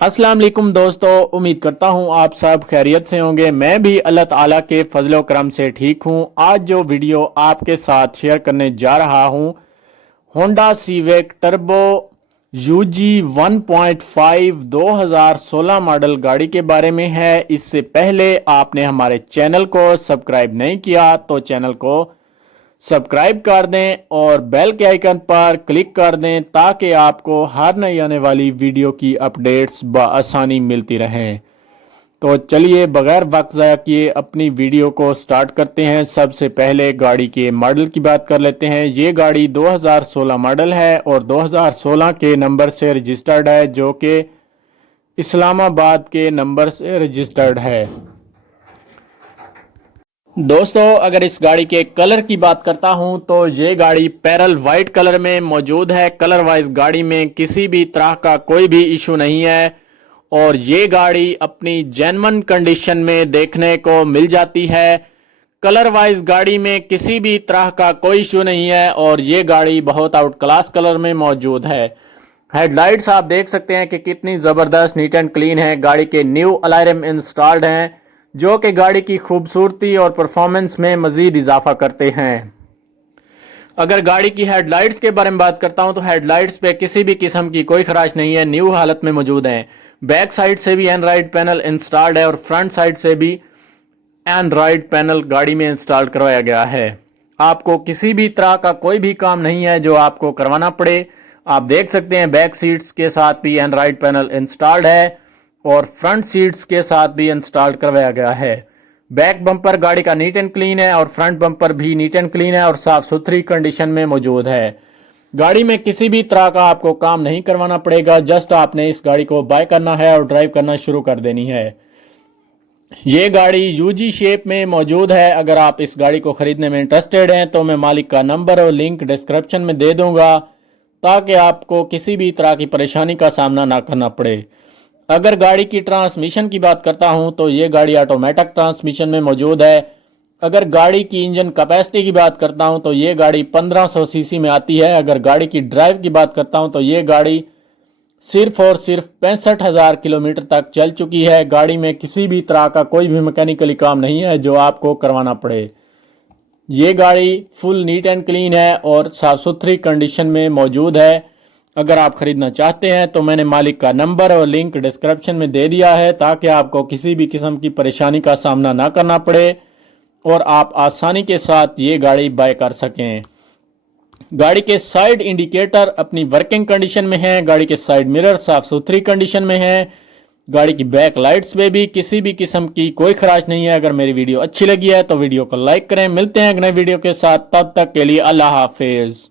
अस्सलाम वालेकुम दोस्तों, उम्मीद करता हूँ आप सब खैरियत से होंगे। मैं भी अल्लाह ताला के फजलो करम से ठीक हूँ। आज जो वीडियो आपके साथ शेयर करने जा रहा हूँ, Honda Civic turbo UG 1.5 2016 model गाड़ी के बारे में है। इससे पहले आपने हमारे चैनल को सब्सक्राइब नहीं किया तो चैनल को सब्सक्राइब कर दें और बेल के आइकन पर क्लिक कर दें ताकि आपको हर नई आने वाली वीडियो की अपडेट्स बआसानी मिलती रहें। तो चलिए बगैर वक्त ज़ाया किए अपनी वीडियो को स्टार्ट करते हैं। सबसे पहले गाड़ी के मॉडल की बात कर लेते हैं। ये गाड़ी 2016 मॉडल है और 2016 के नंबर से रजिस्टर्ड है, जो कि इस्लामाबाद के नंबर से रजिस्टर्ड है। दोस्तों, अगर इस गाड़ी के कलर की बात करता हूं तो ये गाड़ी पैरल वाइट कलर में मौजूद है। कलर वाइज गाड़ी में किसी भी तरह का कोई भी इशू नहीं है और ये गाड़ी अपनी जेन्युइन कंडीशन में देखने को मिल जाती है। कलर वाइज गाड़ी में किसी भी तरह का कोई इशू नहीं है और ये गाड़ी बहुत आउट क्लास कलर में मौजूद है। हेडलाइट्स आप देख सकते हैं कि कितनी ज़बरदस्त नीट एंड क्लीन है। गाड़ी के न्यू अलार्म इंस्टॉल्ड हैं जो कि गाड़ी की खूबसूरती और परफॉर्मेंस में मज़ीद इजाफा करते हैं। अगर गाड़ी की हेडलाइट्स के बारे में बात करता हूं तो हेडलाइट्स पे किसी भी किस्म की कोई खराश नहीं है, न्यू हालत में मौजूद हैं। बैक साइड से भी एंड्रॉइड पैनल इंस्टॉल्ड है और फ्रंट साइड से भी एंड्रॉइड पैनल गाड़ी में इंस्टॉल करवाया गया है। आपको किसी भी तरह का कोई भी काम नहीं है जो आपको करवाना पड़े। आप देख सकते हैं बैक सीट्स के साथ भी एंड्रॉइड पैनल इंस्टॉल्ड है और फ्रंट सीट्स के साथ भी इंस्टॉल करवाया गया है। बैक बम्पर गाड़ी का नीट एंड क्लीन है और फ्रंट बम्पर भी नीट एंड क्लीन है और साफ सुथरी कंडीशन में मौजूद है। गाड़ी में किसी भी तरह का आपको काम नहीं करवाना पड़ेगा, जस्ट आपने इस गाड़ी को बाय करना है और ड्राइव करना शुरू कर देनी है। ये गाड़ी यूजी शेप में मौजूद है। अगर आप इस गाड़ी को खरीदने में इंटरेस्टेड हैं तो मैं मालिक का नंबर और लिंक डिस्क्रिप्शन में दे दूंगा ताकि आपको किसी भी तरह की परेशानी का सामना ना करना पड़े। अगर गाड़ी की ट्रांसमिशन की बात करता हूं तो ये गाड़ी ऑटोमेटिक ट्रांसमिशन में मौजूद है। अगर गाड़ी की इंजन कैपेसिटी की बात करता हूं तो ये गाड़ी 1500 सीसी में आती है। अगर गाड़ी की ड्राइव की बात करता हूं तो ये गाड़ी सिर्फ और सिर्फ 65,000 किलोमीटर तक चल चुकी है। गाड़ी में किसी भी तरह का कोई भी मैकेनिकली काम नहीं है जो आपको करवाना पड़े। ये गाड़ी फुल नीट एंड क्लीन है और साफ सुथरी कंडीशन में मौजूद है। अगर आप खरीदना चाहते हैं तो मैंने मालिक का नंबर और लिंक डिस्क्रिप्शन में दे दिया है ताकि आपको किसी भी किस्म की परेशानी का सामना ना करना पड़े और आप आसानी के साथ ये गाड़ी बाय कर सकें। गाड़ी के साइड इंडिकेटर अपनी वर्किंग कंडीशन में है। गाड़ी के साइड मिरर साफ सुथरी कंडीशन में है। गाड़ी की बैक लाइट्स में भी किसी भी किस्म की कोई खराश नहीं है। अगर मेरी वीडियो अच्छी लगी है तो वीडियो को लाइक करें। मिलते हैं अगले वीडियो के साथ, तब तक के लिए अल्लाह हाफिज।